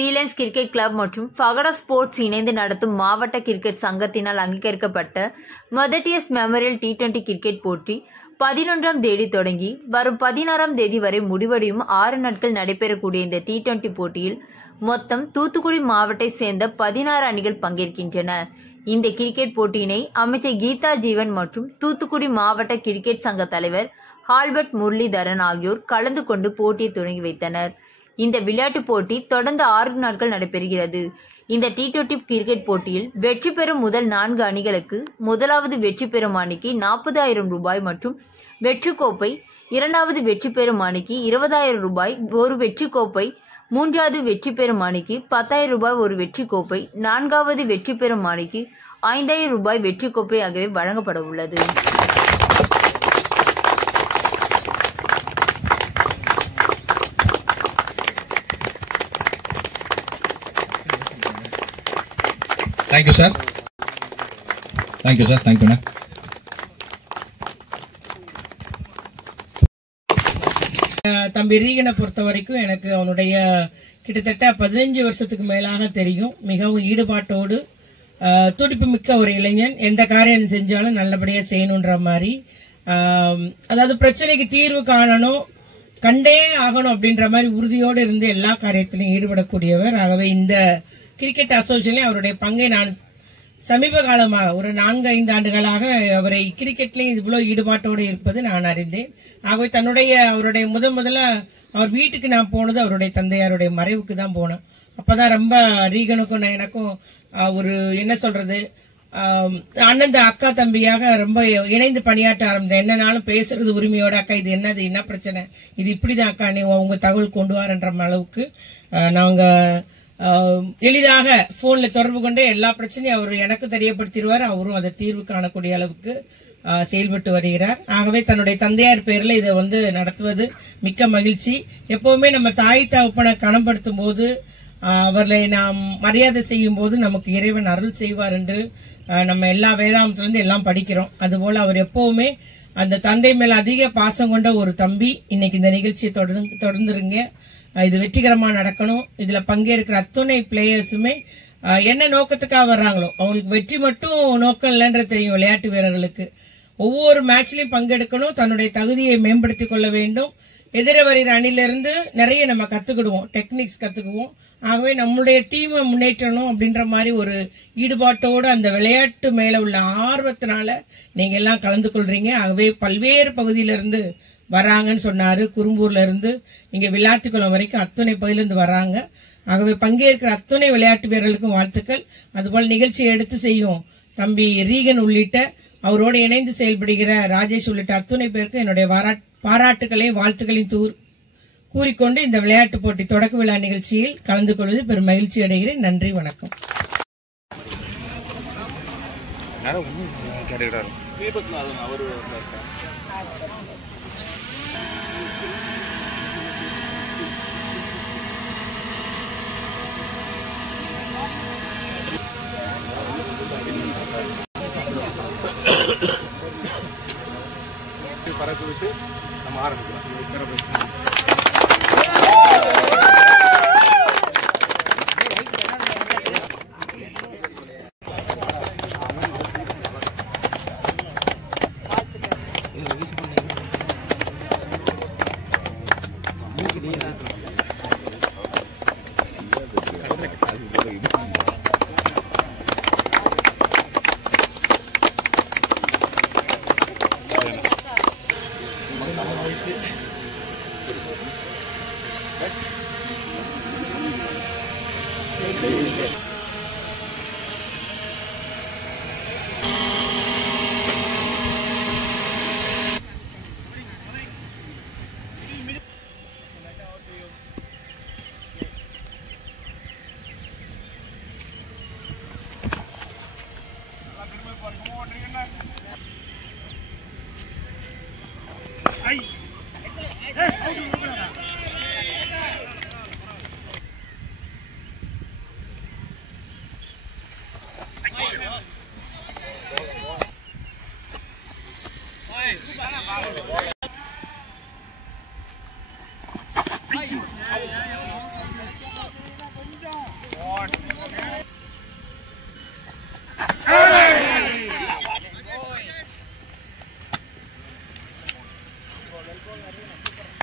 Sealants cricket club மற்றும் ஃபகடா sports இணைந்து நடத்தும் மாவட்ட கிரிக்கெட் சங்கத்தினால் அங்கீகரிக்கப்பட்ட மதர்டியர்ஸ் மெமோரியல் T20 கிரிக்கெட் போட்டி 11ஆம் தேதி தொடங்கி வரும் 16ஆம் தேதி வரை முடிவடையும் 6 நாட்கள் நடைபெறக்கூடிய இந்த T20 போட்டியில் மொத்தம் தூத்துக்குடி மாவட்டத்தை சேர்ந்த 16 அணிகள் பங்கேற்கின்றன. இந்த கிரிக்கெட் போட்டியினை அமைச்சர் கீதா ஜீவன் மற்றும் தூத்துக்குடி மாவட்ட கிரிக்கெட் சங்க தலைவர் ஆல்பர்ட் முரளிதரன் ஆகியோர் கலந்து கொண்டு போட்டியை தொடங்கி வைத்தனர். இந்த விளையாட்டு போட்டி தொடர்ந்து 6 நாட்கள் நடைபெறுகிறது. இந்த T20 கிரிக்கெட் போட்டியில் வெற்றி பெறும் முதல் 4 அணிகளுக்கு முதலாவது வெற்றி பெறும் அணிக்கு 40,000 ரூபாய் மற்றும் வெற்றி கோப்பை, இரண்டாவது வெற்றி பெறும் அணிக்கு 20,000 ரூபாய் ஒரு வெற்றி கோப்பை, மூன்றாவது வெற்றி பெறும் அணிக்கு 10,000 ரூபாய் ஒரு வெற்றி கோப்பை, நான்காவது வெற்றி பெறும் அணிக்கு 5,000 ரூபாய் வெற்றி கோப்பை ஆகியவை வழங்கப்பட உள்ளது. Thank you, sir. Thank you, sir. Thank you, ma'am. தம்பி ரீகனை பொறுத்த வரைக்கும் எனக்கு அவனுடைய கிட்டத்தட்ட 15 வருஷத்துக்கு மேலாக தெரியும். மிகவும் ஈடுபாட்டோடு துடிப்பு மிக்க ஒரு இளைஞன். எந்த காரியம் செஞ்சாலும் நல்லபடியா செய்யணுன்ற மாதிரி, அதாவது பிரச்சனைக்கு தீர்வு காணணும், கண்டே ஆகணும் அப்படின்ற மாதிரி உறுதியோடு இருந்து எல்லா காரியத்திலையும் ஈடுபடக்கூடியவர். ஆகவே இந்த கிரிக்கெட் அசோசியேஷன்ல அவருடைய பங்கை நான் சமீப காலமாக ஒரு 4-5 ஆண்டுகளாக அவரை கிரிக்கெட்லயும் இவ்வளவு ஈடுபாட்டோடு இருப்பது நான் அறிந்தேன். ஆகவே அவருடைய முதல்ல அவர் வீட்டுக்கு நான் போனது அவருடைய தந்தையாருடைய மறைவுக்கு தான் போனேன். அப்பதான் ரொம்ப ரீகனுக்கும் எனக்கும் ஒரு என்ன சொல்றது அண்ணன் அக்கா தம்பியாக ரொம்ப இணைந்து பணியாற்ற ஆரம்பித்தேன். என்னன்னாலும் பேசுறது உரிமையோட, அக்கா இது என்னது, என்ன பிரச்சனை, இது இப்படிதான் அக்கா, நீ உங்க தகவல் கொண்டு வரன்ற அளவுக்கு நாங்க எளிதாக போன்ல தொடர்பு கொண்டு எல்லா பிரச்சனையும் அவர் எனக்கு தெரியப்படுத்திடுவார். அவரும் அதை தீர்வு காணக்கூடிய அளவுக்கு செயல்பட்டு வருகிறார். ஆகவே தன்னுடைய தந்தையார் பேர்ல இதை நடத்துவது மிக்க மகிழ்ச்சி. எப்பவுமே நம்ம தாய் தகப்பனை கனப்படுத்தும் போது, அவர்களை நாம் மரியாதை செய்யும் போது நமக்கு இறைவன் அருள் செய்வார் என்று நம்ம எல்லா வேதாந்தத்திலிருந்து எல்லாம் படிக்கிறோம். அதுபோல அவர் எப்பவுமே அந்த தந்தை மேல அதிக பாசம் கொண்ட ஒரு தம்பி. இன்னைக்கு இந்த நிகழ்ச்சியை தொடர்ந்துருங்க. இது வெற்றிகரமா நடக்கணும். இதுல பங்கேற்கிற அத்துணை பிளேயர்ஸுமே என்ன நோக்கத்துக்காக வர்றாங்களோ, அவங்களுக்கு வெற்றி மட்டும் நோக்கம் இல்லைன்றது தெரியும். விளையாட்டு வீரர்களுக்கு ஒவ்வொரு மேட்ச்லயும் பங்கெடுக்கணும், தன்னுடைய தகுதியை மேம்படுத்திக் கொள்ள வேண்டும். எதிர வருகிற அணிலிருந்து நிறைய நம்ம கத்துக்கிடுவோம், டெக்னிக்ஸ் கத்துக்குவோம். ஆகவே நம்மளுடைய டீமை முன்னேற்றணும் அப்படின்ற மாதிரி ஒரு ஈடுபாட்டோடு அந்த விளையாட்டு மேல உள்ள ஆர்வத்தினால நீங்க எல்லாம் கலந்து கொள்றீங்க. ஆகவே பல்வேறு பகுதியிலிருந்து வராங்கன்னு சொன்னாரு. குறும்பூர்ல இருந்து இங்க விளாத்திக்குளம் வரைக்கும் அத்துணை பகுதியிலிருந்து வராங்க. ஆகவே பங்கேற்கிற அத்துணை விளையாட்டு வீரர்களுக்கும் வாழ்த்துக்கள். அதுபோல நிகழ்ச்சியை எடுத்து செய்யும் தம்பி ரீகன் உள்ளிட்ட அவரோடு இணைந்து செயல்படுகிற ராஜேஷ் உள்ளிட்ட அத்துணை பேருக்கு என்னுடைய பாராட்டுகளையும் வாழ்த்துக்களையும் கூறிக்கொண்டு இந்த விளையாட்டு போட்டி தொடக்க விழா நிகழ்ச்சியில் கலந்து கொள்வது பெரும் மகிழ்ச்சி அடைகிறேன். நன்றி, வணக்கம். பறக்க விட்டு நம்ம ஆரம்பிக்கலாம். செல்போன் நிறைய